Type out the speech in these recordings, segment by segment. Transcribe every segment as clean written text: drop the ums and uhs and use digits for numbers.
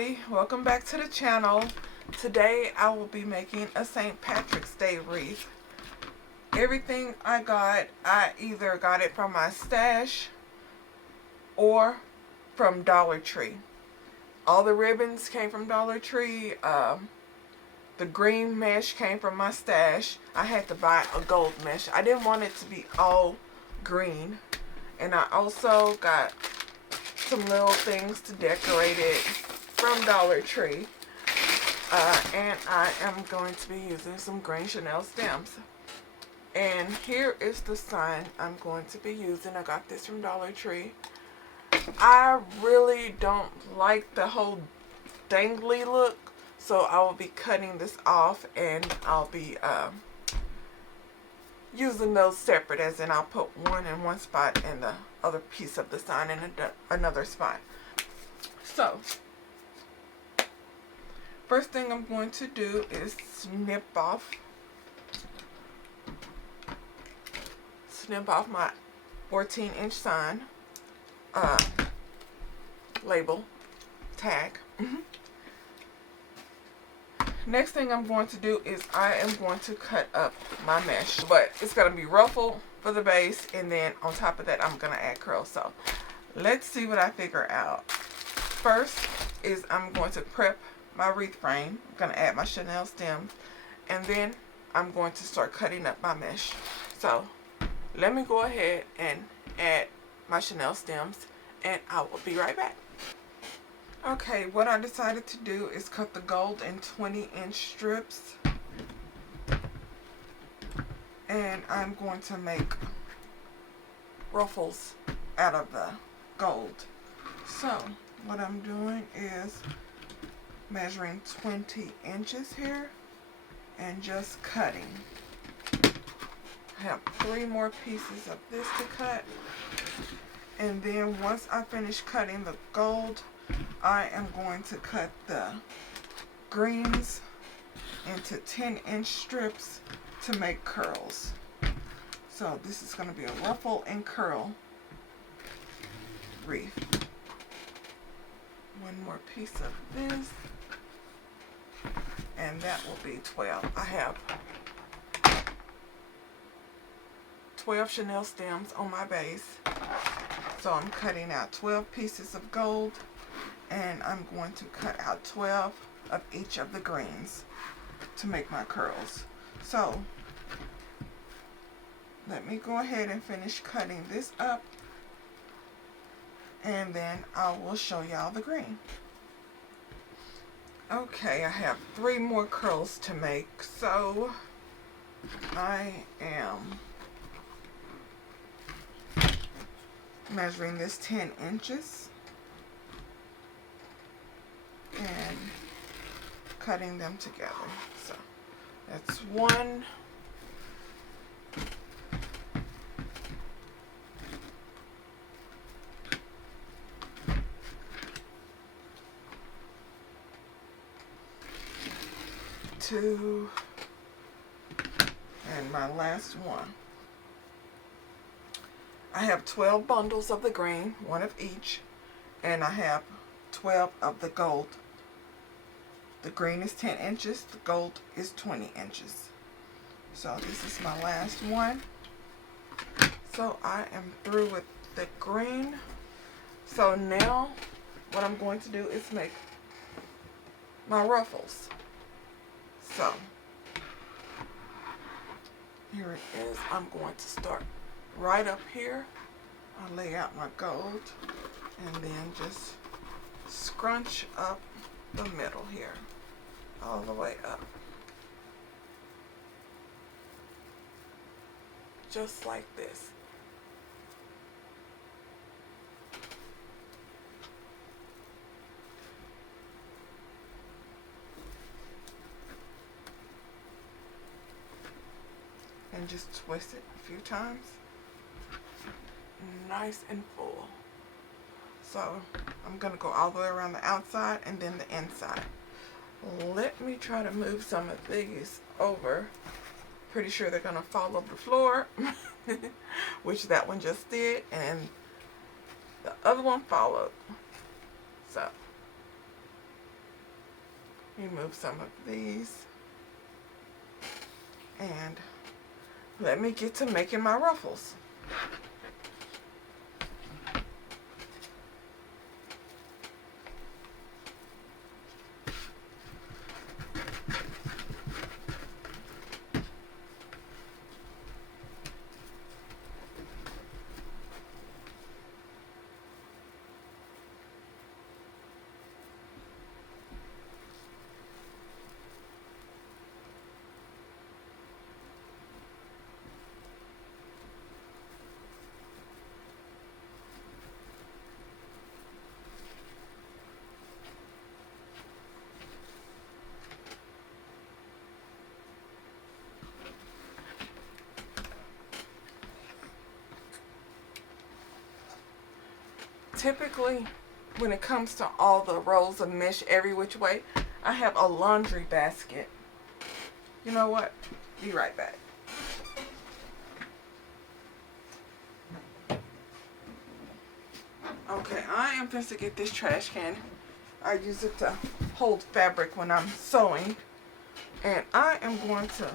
everybody, welcome back to the channel. Today I will be making a St. Patrick's Day wreath. Everything I either got it from my stash or from Dollar Tree. All the ribbons came from Dollar Tree. The green mesh came from my stash. I had to buy a gold mesh. I didn't want it to be all green. And I also got some little things to decorate it from Dollar Tree. And I am going to be using some green Chanel stems. And here is the sign I'm going to be using. I got this from Dollar Tree. I really don't like the whole dangly look, so I will be cutting this off, and I'll be using those separate, as in I'll put one in one spot and the other piece of the sign in another spot. So, first thing I'm going to do is snip off my 14-inch sign label tag. Next thing I'm going to do is I am going to cut up my mesh, but it's going to be Ruffle for the base, and then on top of that I'm going to add curls. So let's see what I figure out. First is I'm going to prep my wreath frame. I'm going to add my Chanel stems, and then I'm going to start cutting up my mesh. So let me go ahead and add my Chanel stems, and I will be right back. Okay, what I decided to do is cut the gold in 20-inch strips, and I'm going to make ruffles out of the gold. So what I'm doing is measuring 20 inches here and just cutting. I have 3 more pieces of this to cut, and then once I finish cutting the gold, I am going to cut the greens into 10-inch strips to make curls. So this is going to be a ruffle and curl wreath. One more piece of this, and that will be 12. I have 12 Chanel stems on my base, so I'm cutting out 12 pieces of gold, and I'm going to cut out 12 of each of the greens to make my curls. So let me go ahead and finish cutting this up, and then I will show y'all the green. Okay, I have 3 more curls to make, so I am measuring this 10 inches and cutting them together. So that's 1, 2, and my last one. I have 12 bundles of the green, 1 of each, and I have 12 of the gold. The green is 10 inches, the gold is 20 inches. So this is my last one. So I am through with the green. So now what I'm going to do is make my ruffles. So here it is. I'm going to start right up here. I'll lay out my gold and then just scrunch up the middle here, all the way up, just like this. And just twist it a few times, nice and full. So I'm going to go all the way around the outside and then the inside. Let me try to move some of these over. Pretty sure they're going to fall over the floor, which that one just did, and the other one followed. So remove some of these. And let me get to making my ruffles. Typically, when it comes to all the rolls of mesh every which way, I have a laundry basket. You know what? Be right back. Okay, I am going to get this trash can. I use it to hold fabric when I'm sewing. And I am going to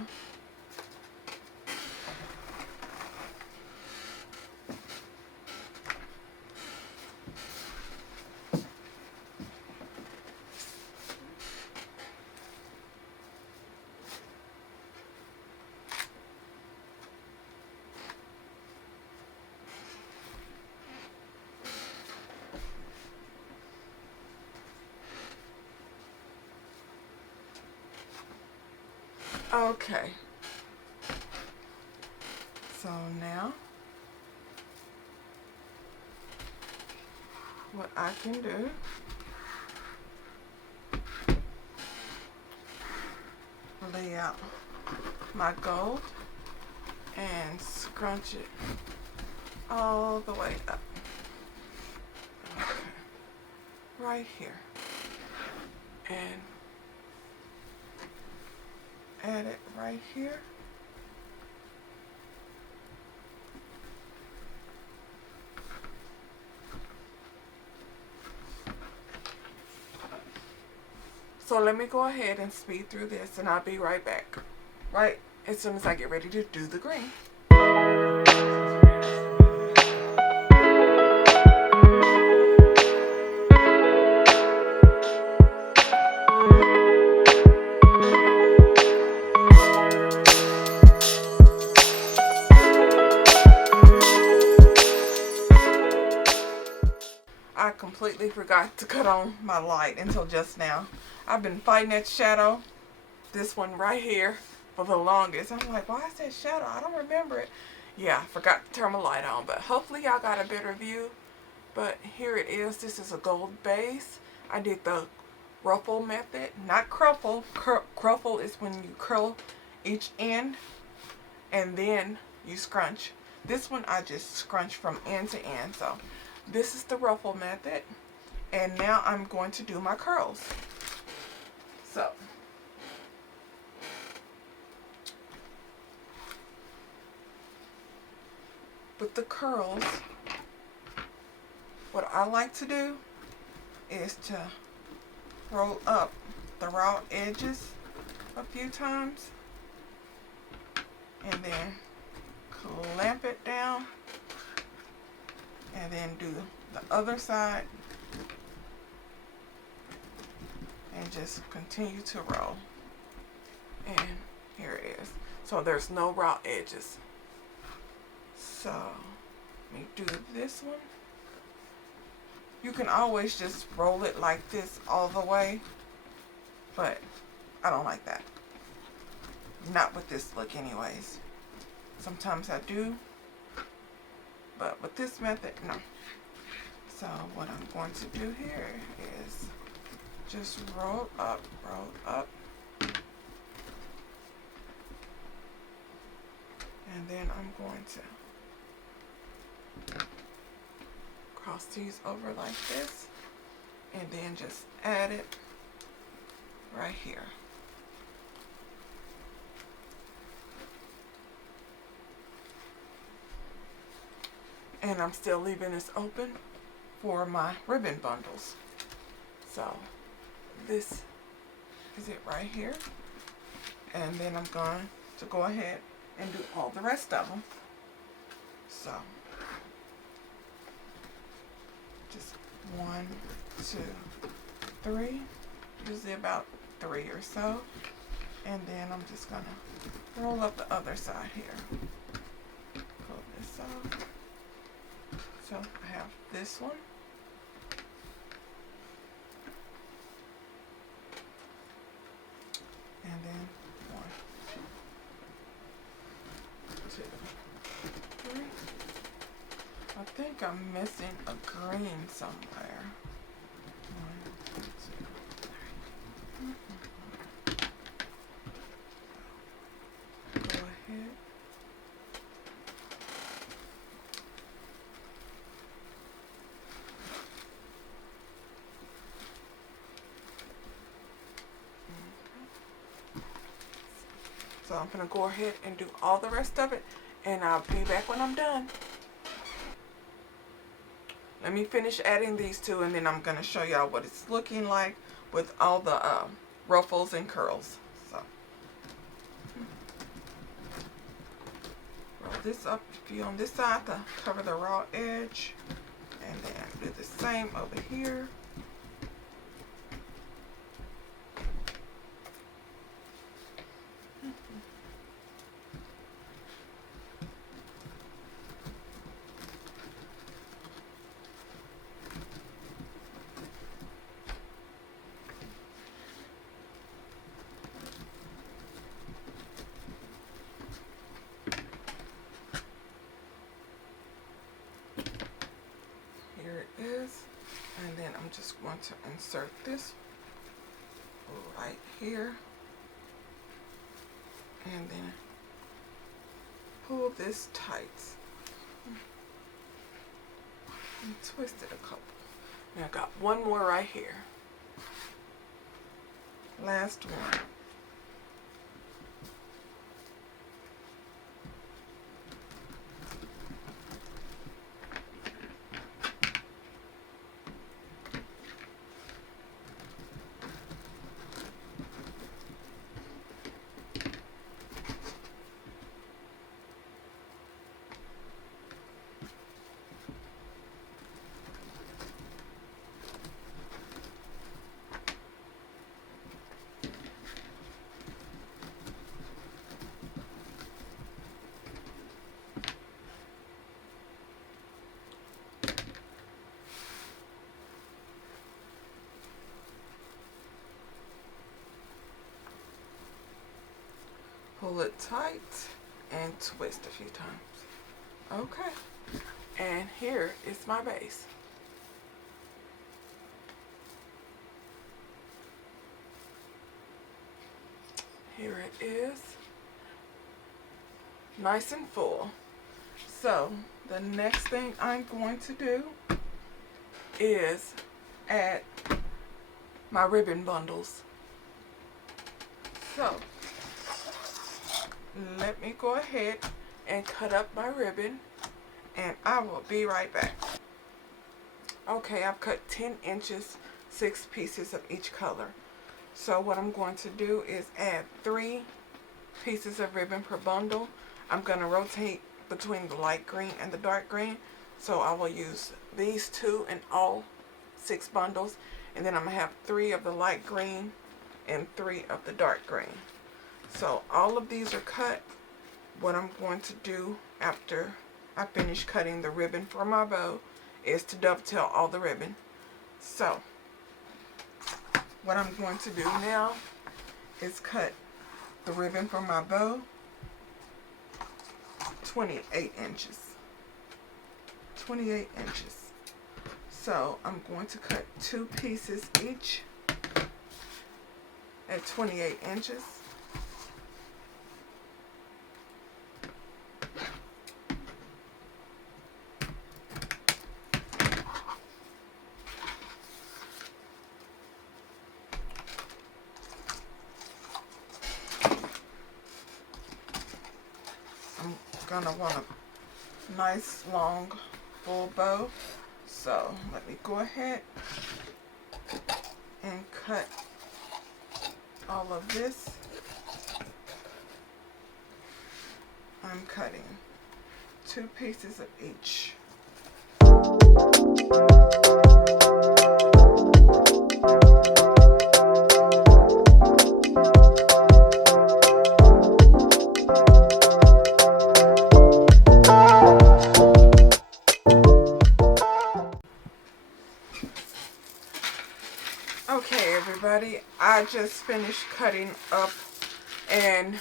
okay. So now, what I can do, lay out my gold and scrunch it all the way up. Okay. Right here. And add it right here. So let me go ahead and speed through this and I'll be right back. Right as soon as I get ready to do the green. I completely forgot to cut on my light until just now. I've been fighting that shadow, this one right here, for the longest. I'm like, why is that shadow? I don't remember it. Yeah, I forgot to turn my light on, but hopefully y'all got a better view. But here it is. This is a gold base. I did the ruffle method, not cruffle. Cruffle is when you curl each end and then you scrunch. This one I just scrunch from end to end. So this is the ruffle method. And now I'm going to do my curls. So with the curls, what I like to do is to roll up the raw edges a few times and then clamp it down and then do the other side and just continue to roll. And here it is. So there's no raw edges. So let me do this one. You can always just roll it like this all the way, but I don't like that. Not with this look anyways. Sometimes I do, but with this method, no. So what I'm going to do here is just roll up, and then I'm going to cross these over like this, and then just add it right here. And I'm still leaving this open for my ribbon bundles. So this is it right here. And then I'm going to go ahead and do all the rest of them. So, just 1, 2, 3, usually about 3 or so. And then I'm just gonna roll up the other side here. Pull this off. So I have this one. And then 1, 2, 3. I think I'm missing a green somewhere. 1, 2, 3. Go ahead. So I'm gonna go ahead and do all the rest of it, and I'll be back when I'm done. Let me finish adding these two, and then I'm gonna show y'all what it's looking like with all the ruffles and curls. So roll this up if you're on this side to cover the raw edge, and then do the same over here. Here it is, and then I'm just going to insert this right here, and then pull this tight and twist it a couple. And I got one more right here. Last one. Pull it tight and twist a few times. Okay, and here is my base. Here it is, nice and full. So the next thing I'm going to do is add my ribbon bundles. So let me go ahead and cut up my ribbon, and I will be right back. Okay, I've cut 10 inches, 6 pieces of each color. So what I'm going to do is add 3 pieces of ribbon per bundle. I'm going to rotate between the light green and the dark green. So I will use these 2 in all 6 bundles, and then I'm going to have 3 of the light green and 3 of the dark green. So all of these are cut. What I'm going to do after I finish cutting the ribbon for my bow is to dovetail all the ribbon. So what I'm going to do now is cut the ribbon for my bow 28 inches. 28 inches. So I'm going to cut 2 pieces each at 28 inches. I'm gonna want a nice long full bow, so let me go ahead and cut all of this. I'm cutting 2 pieces of each. Okay, everybody, I just finished cutting up and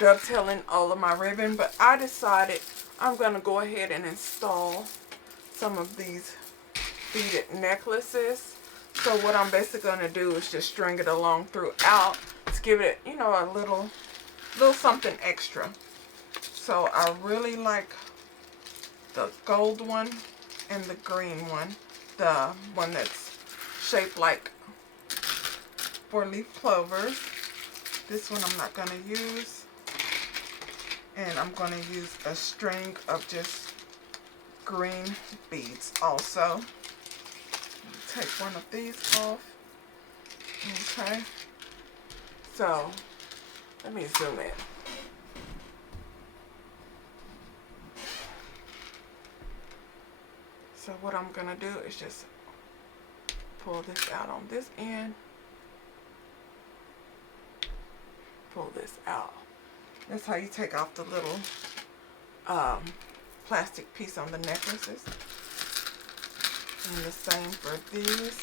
dovetailing all of my ribbon, but I decided I'm going to go ahead and install some of these beaded necklaces. So what I'm basically going to do is just string it along throughout to give it, you know, a little something extra. So I really like the gold one and the green one, the one that's shaped like 4-leaf clovers. This one I'm not going to use. And I'm going to use a string of just green beads also. Take one of these off. Okay. So, let me zoom in. So what I'm going to do is just pull this out on this end. Pull this out. That's how you take off the little plastic piece on the necklaces. And the same for these.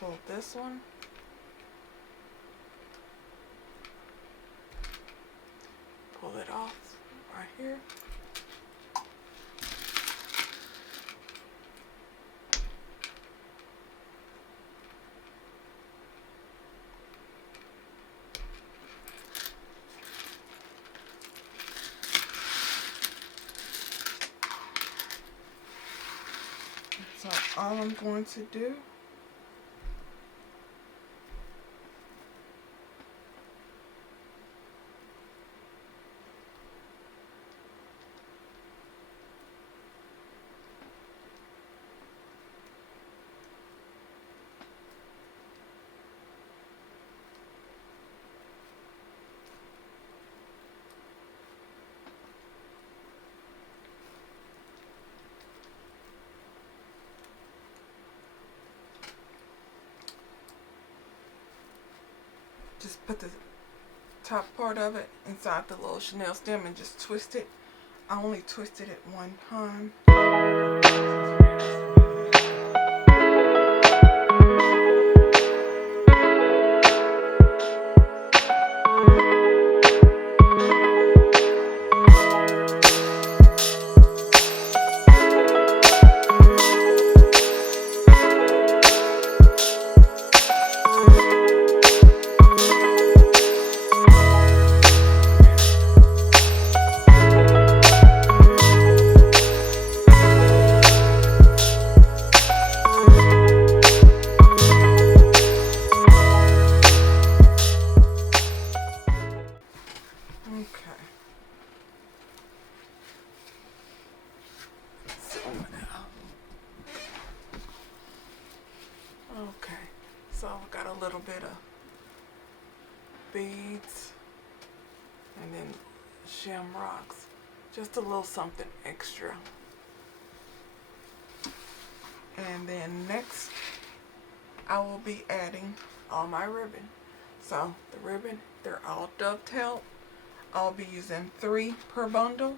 Pull this one. Pull it off right here. So all I'm going to do just put the top part of it inside the little Chanel stem and just twist it. I only twisted it one time. Okay, so I've got a little bit of beads and then shamrocks, just a little something extra. And then next I will be adding all my ribbon. So the ribbon, they're all dovetailed. I'll be using 3 per bundle.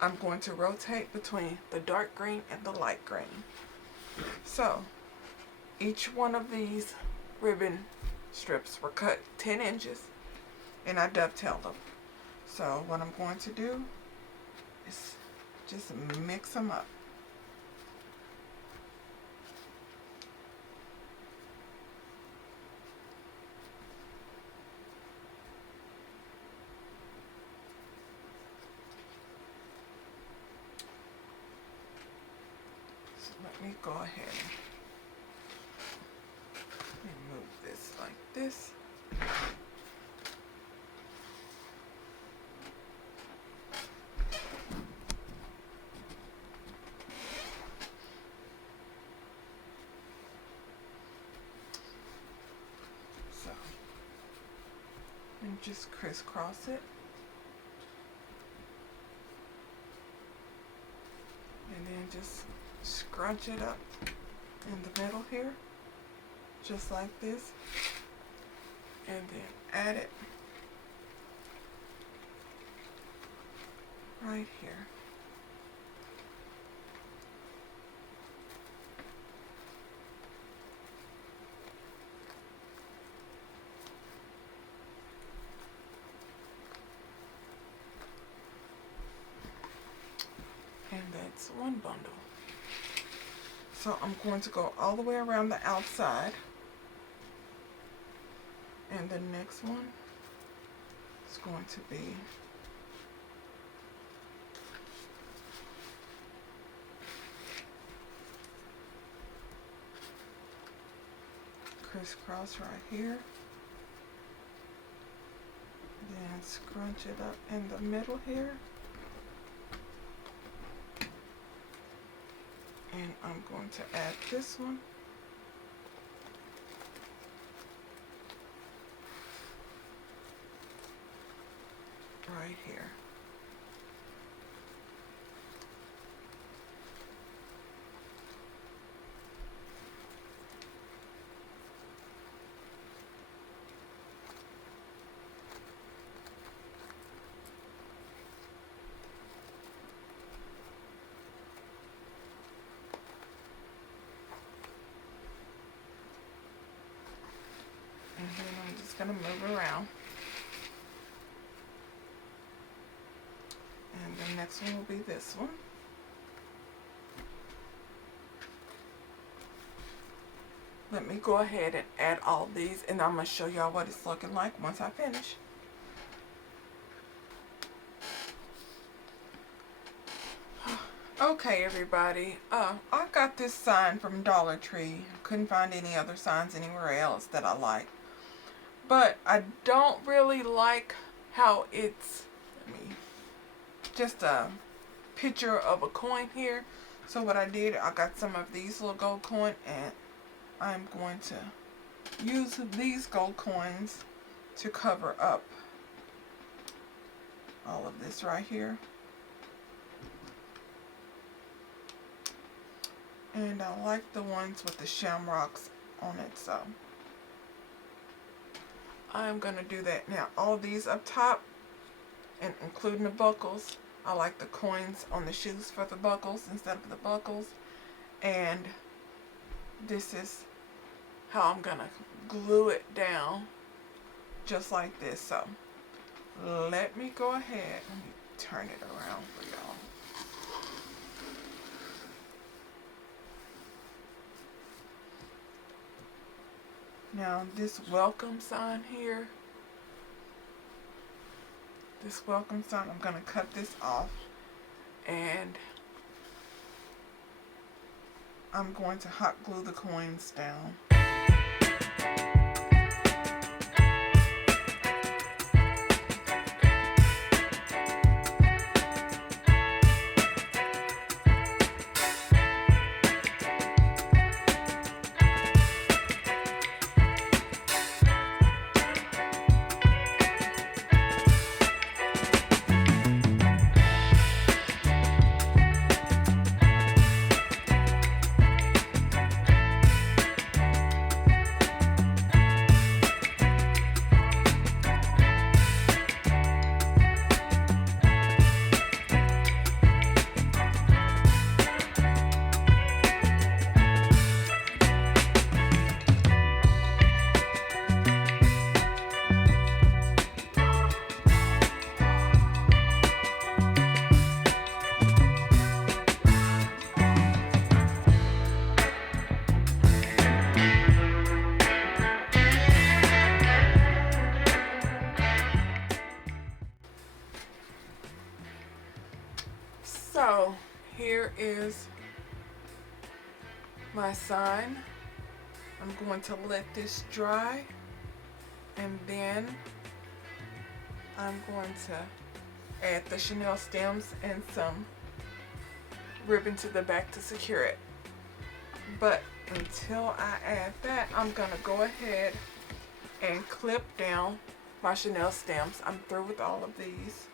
I'm going to rotate between the dark green and the light green. So each one of these ribbon strips were cut 10 inches and I dovetailed them. So what I'm going to do is just mix them up. So let me go ahead and move this like this. just crisscross it. And then just scrunch it up in the middle here, just like this. And then add it right here. And that's one bundle. So I'm going to go all the way around the outside. And the next one is going to be crisscross right here. Then scrunch it up in the middle here. And I'm going to add this one. Right here. And then I'm just going to move around. And the next one will be this one. Let me go ahead and add all these, and I'm going to show y'all what it's looking like once I finish. Okay, everybody. I got this sign from Dollar Tree. Couldn't find any other signs anywhere else that I like. But I don't really like how it's just a picture of a coin here. So what I did, I got some of these little gold coin, and I'm going to use these gold coins to cover up all of this right here. And I like the ones with the shamrocks on it, so I'm going to do that. Now, all these up top, and including the buckles, I like the coins on the shoes for the buckles instead of the buckles. And this is how I'm going to glue it down, just like this. So, let me go ahead. Let me turn it around for y'all. Now, this welcome sign here, this welcome sign, I'm going to cut this off, and I'm going to hot glue the coins down. So here is my sign. I'm going to let this dry, and then I'm going to add the Chanel stems and some ribbon to the back to secure it. But until I add that, I'm going to go ahead and clip down my Chanel stamps. I'm through with all of these.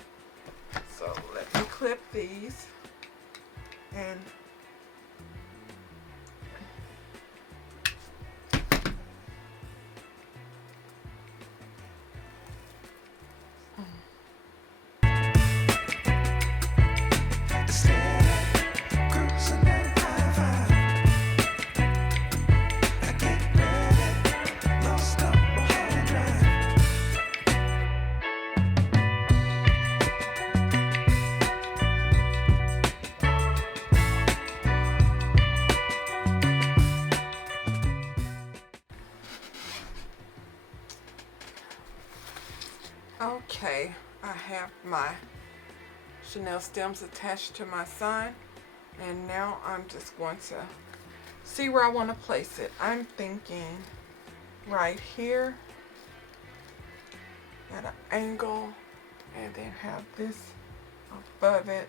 So let me clip these. And okay, I have my Chanel stems attached to my sign, and now I'm just going to see where I want to place it. I'm thinking right here at an angle, and then have this above it.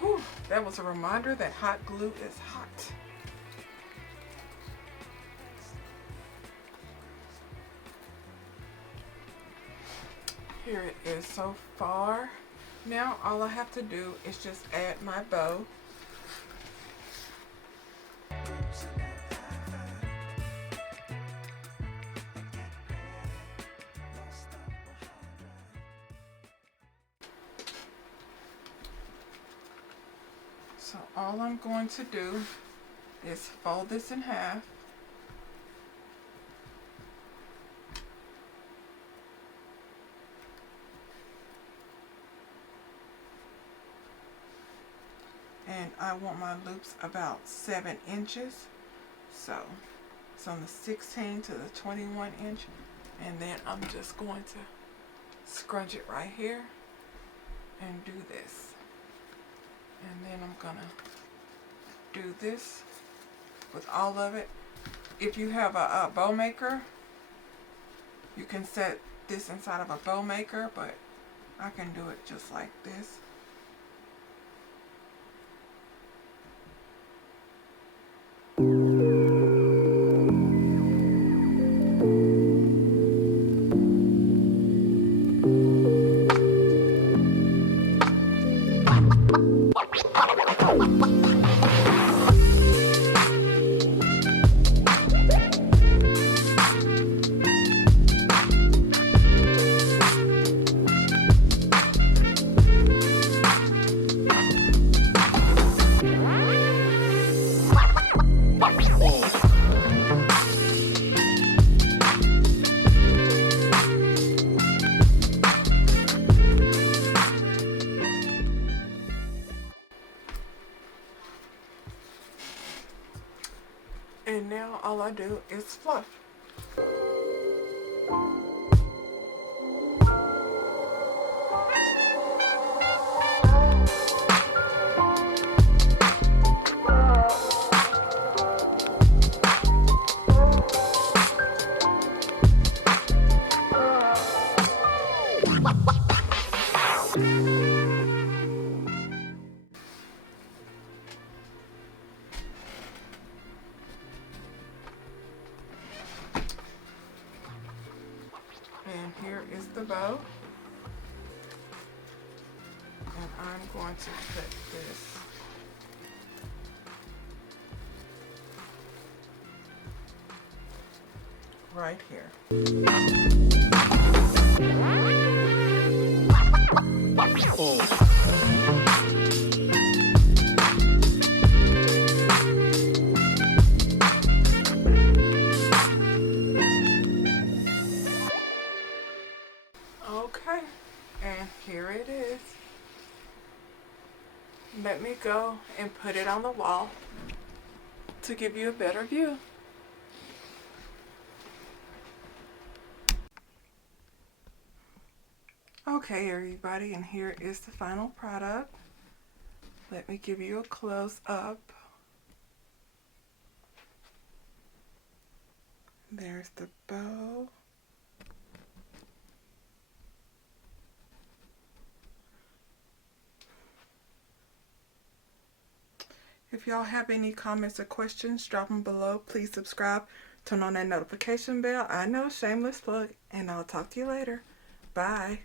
Whew, that was a reminder that hot glue is hot. Here it is so far. Now all I have to do is just add my bow. So all I'm going to do is fold this in half. And I want my loops about 7 inches. So it's on the 16 to the 21 inch. And then I'm just going to scrunch it right here and do this. And then I'm gonna do this with all of it. If you have a bow maker, you can set this inside of a bow maker, but I can do it just like this. And now all I do is fluff. going to put this right here. Okay, and here it is. Let me go and put it on the wall to give you a better view. Okay, everybody, and here is the final product. Let me give you a close-up. There's the bow. If y'all have any comments or questions, drop them below. Please subscribe, turn on that notification bell. I know, shameless plug, and I'll talk to you later. Bye.